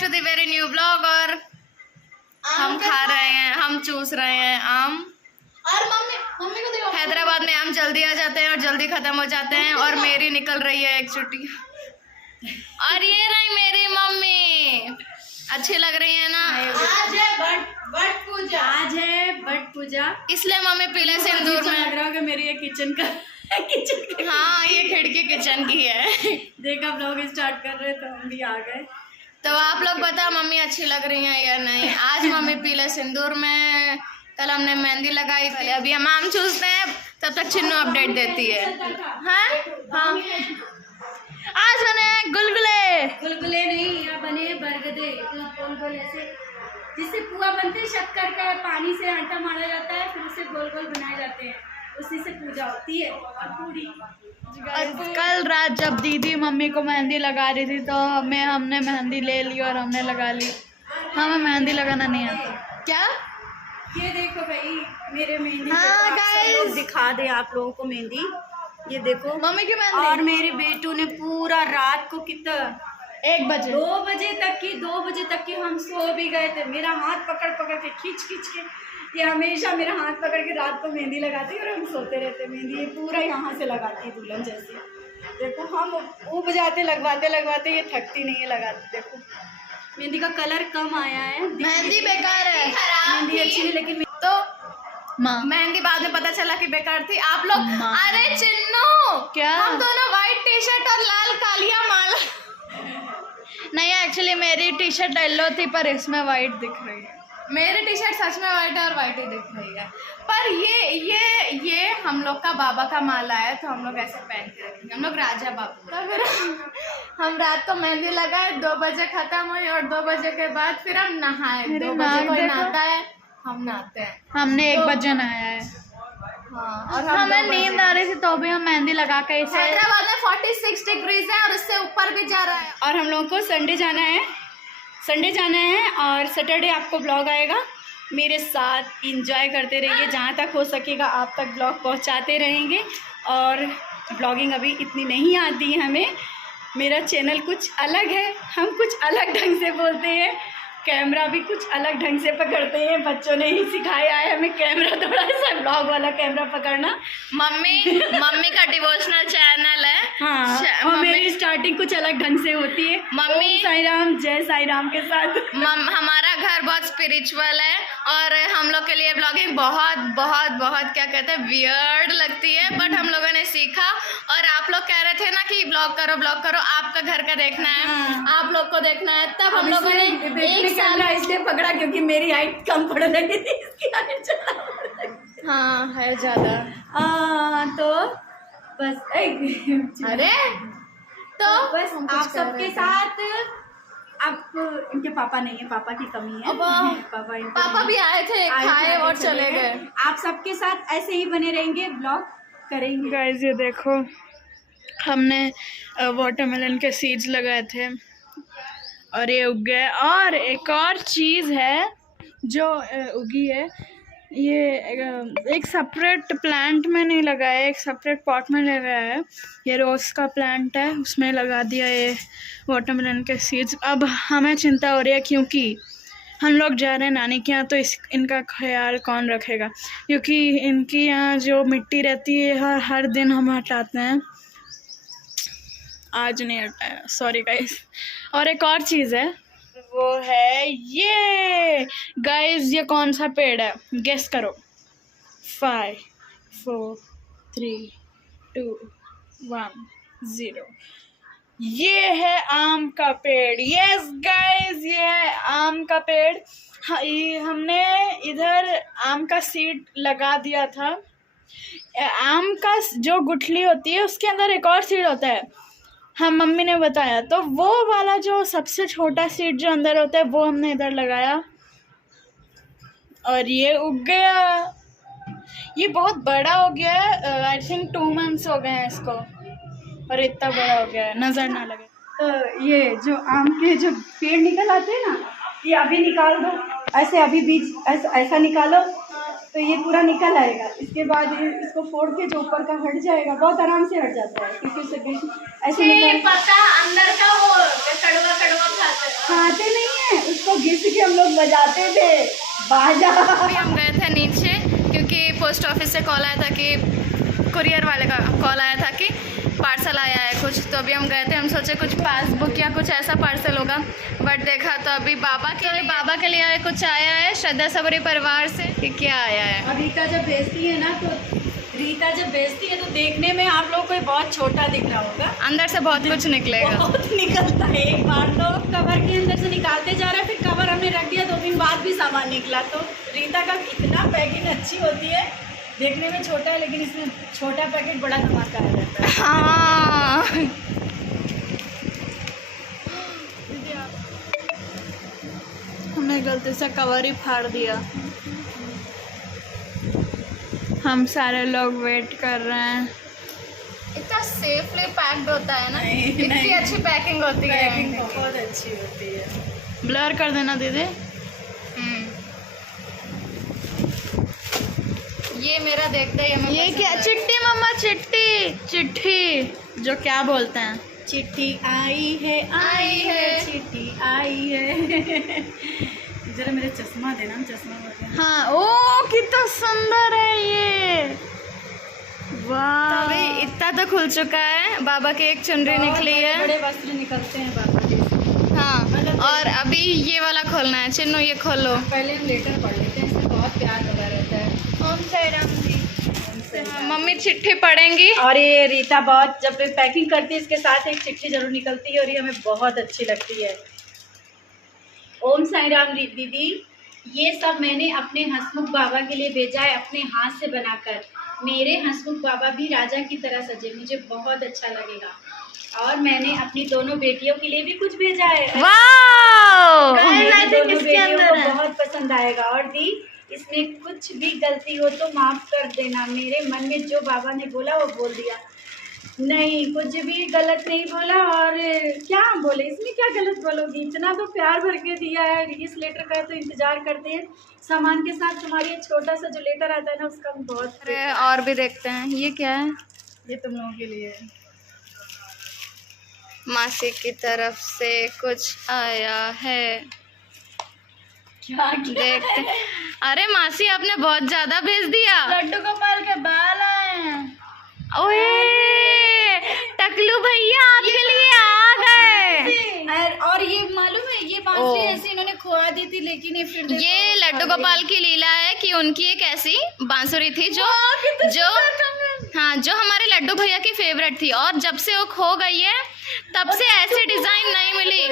To the very new blog. और हम खा रहे हैं, हम चूस रहे हैं आम। और मम्मी को देखो, हैदराबाद में आम जल्दी आ जाते हैं और जल्दी खत्म हो जाते हैं। और मेरी निकल रही है एक चुट्टी। और ये रही मेरी मम्मी, अच्छी लग रही है ना। आज है बट पूजा, आज है बट पूजा, इसलिए मम्मी पीले सिंदूर में लग रहा है कि मेरी ये किचन का हाँ, ये खिड़की किचन की है। देखा ब्लॉग स्टार्ट कर रहे तो हम भी आ गए। तो आप लोग बताओ मम्मी अच्छी लग रही है या नहीं। आज मम्मी पीले सिंदूर में, कल हमने मेहंदी लगाई थी। अभी हम आम चूसते हैं, तब तक चिन्नू अपडेट देती है। हाँ, आज बने गुलगुले नहीं, यहाँ बने बरगदे। गोल गोल ऐसे जिससे पुआ बनते हैं, शक्कर का पानी से आटा मारा जाता है, फिर उसे गोल गोल बनाए जाते हैं, उसी से पूजा होती है। और पूरी कल रात जब दीदी मम्मी को मेहंदी लगा रही थी तो हमने मेहंदी ले ली और हमने लगा ली। हमें मेहंदी लगाना नहीं आता। क्या? ये देखो भाई मेरे मेहंदी। हाँ गाइस, दिखा दे आप लोगों को मेहंदी। ये देखो मम्मी की मेहंदी। और मेरे बेटू ने पूरा रात को कितना 1 बजे 2 बजे तक की हम सो भी गए थे। मेरा हाथ पकड़ पकड़ के खींच के, ये हमेशा मेरा हाथ पकड़ के रात को मेहंदी लगाती है और हम सोते रहते। मेहंदी ये पूरा यहाँ से लगाती है दुल्हन जैसे। देखो हम वो बजाते लगवाते ये थकती नहीं है लगाती। देखो मेहंदी का कलर कम आया है, मेहंदी बेकार है, मेहंदी अच्छी है, लेकिन तो मेहंदी बाद में पता चला कि बेकार थी। आप लोग अरे चिन्नू, क्या? हम दोनों व्हाइट टी शर्ट और लाल कालिया माला। नहीं, एक्चुअली मेरी टी शर्ट येलो थी पर इसमें वाइट दिख रही है। मेरी टी शर्ट सच में व्हाइट है और व्हाइट ही दिख रही है। पर ये हम लोग का बाबा का माला है, तो हम लोग ऐसे पहन के रखेंगे। हम लोग राजा बाबू। तो फिर हम रात को मेहंदी लगाए, 2 बजे खत्म हुई और 2 बजे के बाद फिर हम नहाए। 2 बजे कोई नहाता है, हम नहाते हैं। हमने 1 बजे नहाया है। हाँ, और हमें नींद आ रही थी तो भी हम मेहंदी लगा के इसे। हैदराबाद में 46 डिग्रीज है और उससे ऊपर भी जा रहा है। और हम लोगों को संडे जाना है और सैटरडे आपको ब्लॉग आएगा। मेरे साथ इंजॉय करते रहिए, जहाँ तक हो सकेगा आप तक ब्लॉग पहुँचाते रहेंगे। और ब्लॉगिंग अभी इतनी नहीं आती है हमें, मेरा चैनल कुछ अलग है, हम कुछ अलग ढंग से बोलते हैं, कैमरा भी कुछ अलग ढंग से पकड़ते हैं। बच्चों ने ही सिखाया है हमें कैमरा, थोड़ा सा ब्लॉग वाला कैमरा पकड़ना। मम्मी का डिवोशनल चैनल है। हाँ, और मेरी स्टार्टिंग कुछ अलग ढंग से होती है। मम्मी साई राम, जय साई राम के साथ। हमारा घर बहुत स्पिरिचुअल है और हम लोग के लिए ब्लॉगिंग बहुत बहुत बहुत क्या कहते हैं वियर्ड लगती है, बट हम लोगों ने सीखा। और आप लोग कह रहे थे ना कि ब्लॉग करो, आपका घर का देखना है। हाँ। आप लोग को देखना है, तब हम लोगों ने कैमरा इसलिए पकड़ा क्योंकि मेरी हाइट कम पड़ रही थी, इसकी हाइट ज़्यादा। हाँ है ज्यादा। तो बस अरे तो बस आप सबके साथ। आप इनके पापा नहीं है, पापा की कमी है। पापा भी आए थे, खाए और चले गए। आप सबके साथ ऐसे ही बने रहेंगे, ब्लॉग करेंगे। गाइस ये देखो, हमने वाटरमेलन के सीड्स लगाए थे और ये उग गए। और एक और चीज़ है जो उगी है, ये एक सेपरेट प्लांट में नहीं लगाया है, एक सेपरेट पॉट में लगाया है। ये रोज़ का प्लांट है, उसमें लगा दिया ये वाटरमेलन के सीड्स। अब हमें चिंता हो रही है क्योंकि हम लोग जा रहे हैं नानी के यहाँ, तो इनका ख्याल कौन रखेगा, क्योंकि इनकी यहाँ जो मिट्टी रहती है हर दिन हम हटाते हैं। आज नहीं हटाया, सॉरी गाइस। और एक और चीज़ है, वो है ये गाइस, ये कौन सा पेड़ है गेस करो। 5 4 3 2 1 0। ये है आम का पेड़। यस गाइस, ये है आम का पेड़। हाँ, ये हमने इधर आम का सीड लगा दिया था। आम का जो गुठली होती है उसके अंदर एक और सीड होता है, हाँ मम्मी ने बताया। तो वो वाला जो सबसे छोटा सीड जो अंदर होता है वो हमने इधर लगाया और ये उग गया। ये बहुत बड़ा हो गया है, आई थिंक 2 मंथ्स हो गए हैं इसको, और इतना बड़ा हो गया है, नज़र ना लगे। तो ये जो आम के जो पेड़ निकल आते हैं ना, ये अभी निकाल दो, ऐसे अभी बीज ऐसा निकालो तो ये पूरा निकल आएगा। इसके बाद इसको फोड़ के जो ऊपर का हट जाएगा, बहुत आराम से हट जाता है, क्योंकि उसे ऐसे निकल पता अंदर का वो कड़वा खाते नहीं हैं, उसको घिस के हम लोग बजाते थे बाजा। अभी हम गए थे नीचे क्योंकि पोस्ट ऑफिस से कॉल आया था कि कुरियर वाले का कॉल आया था कि पार्सल आया है कुछ, तो अभी हम गए थे। हम सोचे कुछ पासबुक या कुछ ऐसा पार्सल होगा, बट देखा तो अभी बाबा के लिए कुछ आया है श्रद्धा सबरी परिवार से। कि क्या आया है? और रीता जब बेचती है ना तो देखने में आप लोग को ये बहुत छोटा दिख रहा होगा, अंदर से बहुत कुछ निकलेगा। बहुत निकलता है। एक बार तो कवर के अंदर से निकालते जा रहा है, फिर कवर हमने रख दिया, 2 दिन बाद भी सामान निकला। तो रीता का इतना पैकिंग अच्छी होती है, देखने में छोटा है लेकिन इसमें छोटा पैकेट बड़ा धमाका आ जाता है। हाँ हमने गलती से कवर ही फाड़ दिया। हम सारे लोग वेट कर रहे हैं। इतना सेफली पैक्ड होता है ना, इतनी अच्छी पैकिंग होती है। पैकिंग बहुत अच्छी होती है। ब्लर कर देना दीदी। ये मेरा देखते ही हमें। ये क्या चिट्ठी मम्मा, चिट्ठी जो क्या बोलते हैं? चिट्ठी आई है चिट्ठी आई है। जरा मेरे चश्मा देना, चश्मा वगैरह। हाँ, ओ कितना सुंदर है ये, वाह। तो अभी इतना तो खुल चुका है। बाबा की एक चुनरी निकली है, बड़े वस्त्र निकलते हैं बाबा के। हाँ, और अभी ये वाला खोलना है। चिन्नू ये खोलो। पहले हम लेटर पढ़ लेते हैं, इसमें बहुत प्यार लगा रहता है। ओम साई राम जी। मम्मी चिट्ठी पढ़ेंगी। और ये रीता बहुत जब पैकिंग करती है इसके साथ एक चिट्ठी जरूर निकलती है और ये हमें बहुत अच्छी लगती है। ओम साई राम दीदी, ये सब मैंने अपने हंसमुख बाबा के लिए भेजा है, अपने हाथ से बनाकर। मेरे हंसमुख बाबा भी राजा की तरह सजे, मुझे बहुत अच्छा लगेगा। और मैंने अपनी दोनों बेटियों के लिए भी कुछ भेजा है। वाओ! मेरी दोनों बेटियों को बहुत पसंद आएगा। और दी, इसमें कुछ भी गलती हो तो माफ कर देना। मेरे मन में जो बाबा ने बोला वो बोल दिया। नहीं, कुछ भी गलत नहीं बोला। और क्या बोले, इसमें क्या गलत बोलोगी? इतना तो प्यार भर के दिया है। इस लेटर का तो इंतजार करते हैं। सामान के साथ तुम्हारी छोटा सा जो लेटर आता है ना, उसका हम बहुत। अरे और भी देखते हैं, ये क्या है? ये तुम लोगों के लिए है। मासी की तरफ से कुछ आया है, क्या देखते। अरे मासी, आपने बहुत ज्यादा भेज दिया। लड्डू गोपाल के बाल आए हैं। ओए टकलू भैया आपके लिए आ गए। और ये मालूम है, ये बांसुरी ऐसी इन्होंने खुआ दी थी, लेकिन ये फिर ये लड्डू गोपाल की लीला है कि उनकी एक ऐसी बांसुरी थी जो हाँ, जो हमारे लड्डू भैया की फेवरेट थी, और जब से वो खो गई है तब से ऐसी डिजाइन नहीं मिली है।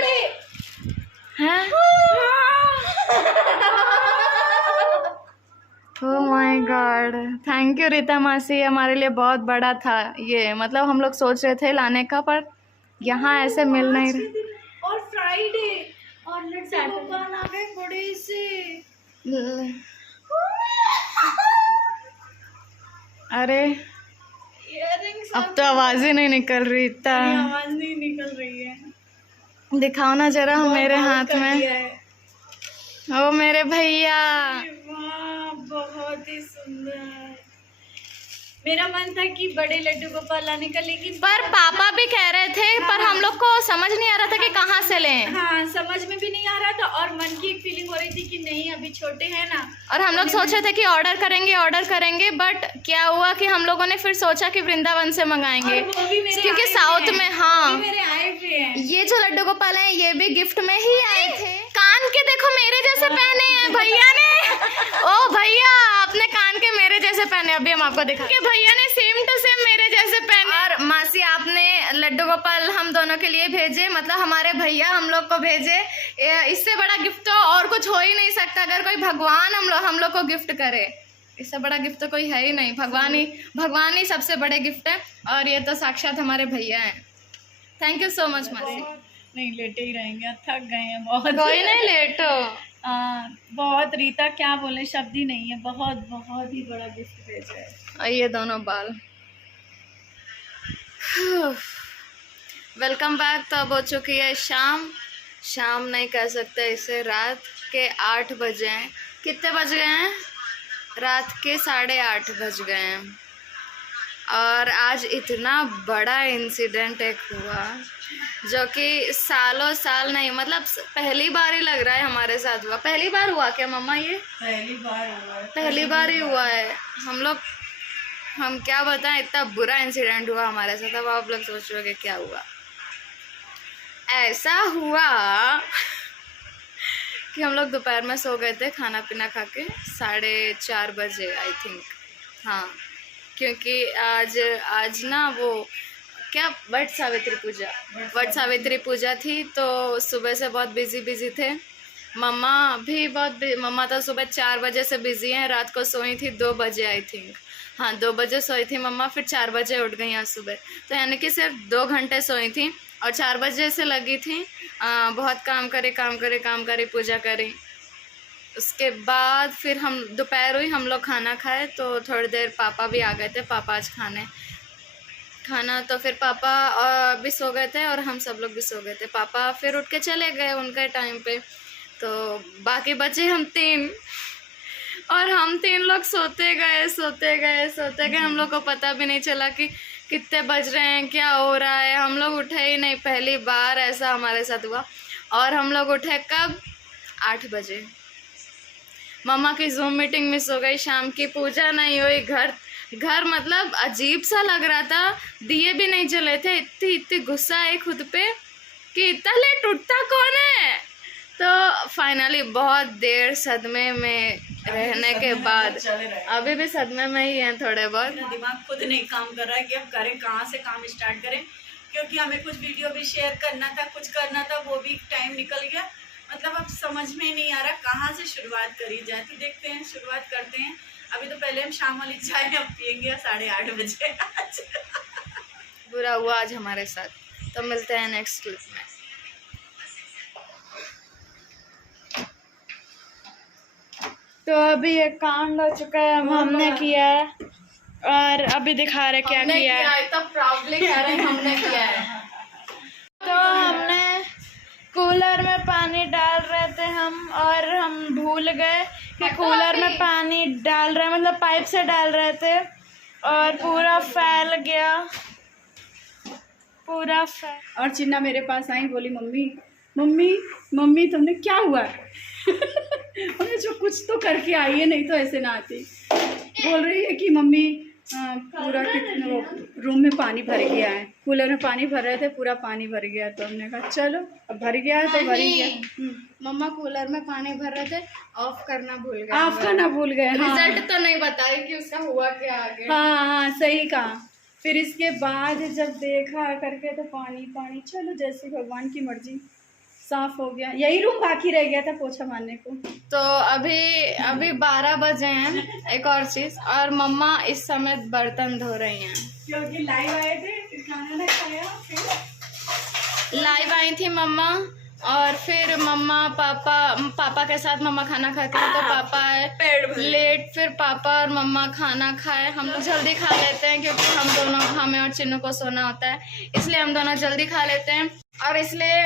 Oh my God, thank you Rita मासी, हमारे लिए बहुत बड़ा था ये। मतलब हम लोग सोच रहे थे लाने का, पर यहाँ ऐसे मिल नहीं रहे। और फ्राइडे और लड्डू गोपाल आ गए बड़े से। अरे अब तो आवाज ही नहीं निकल रही। इतना आवाज नहीं निकल रही है। दिखाओ ना जरा मेरे हाथ में। ओ मेरे भैया, वाह बहुत ही सुंदर। मेरा मन था कि बड़े लड्डू गोपाल लाने का, लेकिन पर पापा भी कह रहे थे, पर हम लोग को समझ नहीं आ रहा था कि कहाँ से लें। हाँ, समझ में भी नहीं आ रहा था। और मन की एक फीलिंग हो रही थी कि नहीं, अभी छोटे हैं ना। और हम लोग सोच रहे थे कि ऑर्डर करेंगे, बट क्या हुआ कि हम लोगों ने फिर सोचा कि वृंदावन से मंगाएंगे, क्योंकि साउथ में। हाँ, मेरे आए भी हैं। ये जो लड्डू गोपाल हैं ये भी गिफ्ट में ही आए थे। कान के देखो मेरे जैसे पहने हैं भैया ने। ओ भैया, आपने कान के मेरे जैसे पहने। अभी हम आपको दिखा कि भैया ने सेम टू सेम मेरे जैसे पहने। और मासी, आपने लड्डू गोपाल हम दोनों के लिए भेजे, मतलब हमारे भैया हम लोग को भेजे। इससे बड़ा गिफ्ट तो और कुछ हो ही नहीं सकता। अगर कोई भगवान हम लोग को गिफ्ट करे, इससे बड़ा गिफ्ट तो कोई है ही नहीं। भगवान ही सबसे बड़े गिफ्ट है, और ये तो साक्षात हमारे भैया हैं। थैंक यू सो मच मासी। नहीं, लेटे ही रहेंगे, थक गए हैं बहुत। कोई नहीं, लेटो। बहुत, रीता क्या बोले, शब्द ही नहीं है। बहुत बहुत ही बड़ा गिफ्ट भेजा है। और ये दोनों बाल। Welcome back. तो अब हो चुकी है शाम नहीं कह सकते इसे, रात के 8 बजे हैं। कितने बज गए हैं? रात के 8:30 बज गए हैं। और आज इतना बड़ा इंसिडेंट एक हुआ जो कि सालों साल नहीं, मतलब पहली बार ही लग रहा है हमारे साथ हुआ। पहली बार हुआ क्या मम्मा? ये पहली बार हुआ है, पहली बार ही हुआ है। हम क्या बताएं, इतना बुरा इंसिडेंट हुआ हमारे साथ। अब आप लोग सोच रहे हो कि क्या हुआ। ऐसा हुआ कि हम लोग दोपहर में सो गए थे खाना पीना खा के 4:30 बजे आई थिंक। हाँ, क्योंकि आज ना वो क्या वट सावित्री पूजा थी, तो सुबह से बहुत बिजी थे। मम्मा तो सुबह 4 बजे से बिजी हैं। रात को सोई थी 2 बजे आई थिंक। हाँ, 2 बजे सोई थी मम्मा, फिर 4 बजे उठ गई आज सुबह। तो यानी कि सिर्फ 2 घंटे सोई थी और 4 बजे से लगी थी। बहुत काम करे पूजा करी। उसके बाद फिर हम दोपहर हुई, हम लोग खाना खाए, तो थोड़ी देर पापा भी आ गए थे। पापा आज खाना तो फिर पापा भी सो गए थे और हम सब लोग भी सो गए थे। पापा फिर उठ के चले गए उनके टाइम पे। तो बाकी बचे हम 3 और हम 3 लोग सोते गए। हम लोग को पता भी नहीं चला कि कितने बज रहे हैं, क्या हो रहा है। हम लोग उठे ही नहीं। पहली बार ऐसा हमारे साथ हुआ। और हम लोग उठे कब? 8 बजे। मम्मा की जूम मीटिंग मिस हो गई, शाम की पूजा नहीं हुई। घर मतलब अजीब सा लग रहा था, दिए भी नहीं जले थे। इतनी गुस्सा है खुद पे कि इतना लेट उठता कौन है। तो फाइनली बहुत देर सदमे में रहने के बाद, अभी भी सदमे में ही हैं थोड़े बहुत। दिमाग खुद नहीं काम कर रहा है कि अब करें, कहाँ से काम स्टार्ट करें, क्योंकि हमें कुछ वीडियो भी शेयर करना था, कुछ करना था, वो भी टाइम निकल गया। मतलब अब समझ में नहीं आ रहा कहाँ से शुरुआत करी जाए। तो देखते हैं, शुरुआत करते हैं। अभी तो पहले हम शाम वाली चाय अब पियेंगे 8:30 बजे। बुरा हुआ आज हमारे साथ। तो मिलते हैं नेक्स्ट क्लिप में। तो अभी ये कांड हो चुका है, हमने किया है और अभी दिखा रहे क्या किया है। तो प्राउडली कह रहे हैं हमने किया है। तो हमने कूलर में पानी डाल रहे थे हम, और हम भूल गए कि कूलर में पानी डाल रहे, मतलब पाइप से डाल रहे थे, और पूरा फैल गया, पूरा फैल। और चिन्ना मेरे पास आई, बोली मम्मी तुमने क्या हुआ? उन्हें जो कुछ तो करके आई है, नहीं तो ऐसे ना आती। बोल रही है कि मम्मी पूरा रूम में पानी भर गया है, कूलर में पानी भर रहे थे, पूरा पानी भर गया। तो हमने कहा चलो अब भर गया है तो भर ही गया। मम्मा कूलर में पानी भर रहे थे, ऑफ करना भूल गए। ऑफ करना भूल गए। रिजल्ट तो नहीं बताई कि उसका हुआ क्या आगे। हाँ सही कहा। फिर इसके बाद जब देखा करके तो पानी, चलो जैसे भगवान की मर्जी, साफ हो गया। यही रूम बाकी रह गया था पोछा मारने को। तो अभी 12 बजे हैं। एक और चीज, और मम्मा इस समय बर्तन धो रही हैं क्योंकि लाइव आए थे, फिर खाना ना खाया। फिर लाइव आई थी मम्मा, और फिर मम्मा पापा के साथ मम्मा खाना खाती हैं। तो पापा आए लेट, फिर पापा और मम्मा खाना खाए। हम लोग जल्दी खा लेते हैं क्योंकि हमें और चिन्नू को सोना होता है, इसलिए हम दोनों जल्दी खा लेते हैं। और इसलिए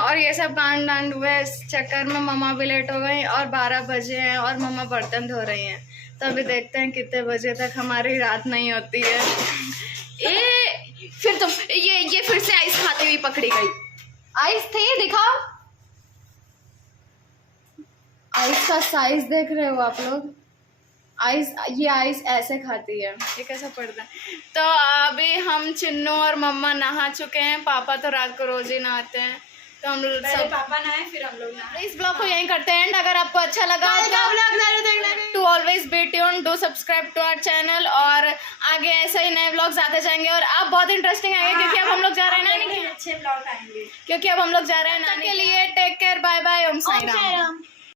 और ये सब कांड हुए, इस चक्कर में मम्मा भी लेट हो गई और 12 बजे हैं और मम्मा बर्तन धो रही हैं। तो अभी देखते हैं कितने बजे तक हमारी रात नहीं होती है। फिर तुम ये फिर से आइस खाती हुई पकड़ी गई। आइस थी, दिखाओ आइस का साइज देख रहे हो आप लोग। ये आइस ऐसे खाती है, ये कैसा पड़ता है। तो अभी हम चिन्नू और मम्मा नहा चुके हैं। पापा तो रात को रोज ही नहाते हैं, तो हम सब पापा नहाए फिर हम लोग नहाए। इस ब्लॉग को यहीं करते हैं एंड। अगर आपको अच्छा लगा to always be tune, do subscribe to our channel, और आगे ऐसे ही नए ब्लॉग्स आते जाएंगे और आप बहुत इंटरेस्टिंग आएंगे क्योंकि अब हम लोग जा रहे हैं नानी के, अच्छे ब्लॉग आएंगे क्योंकि अब हम लोग जा रहे हैं नानी के लिए। टेक केयर, बाय बाय, ओम साई राम।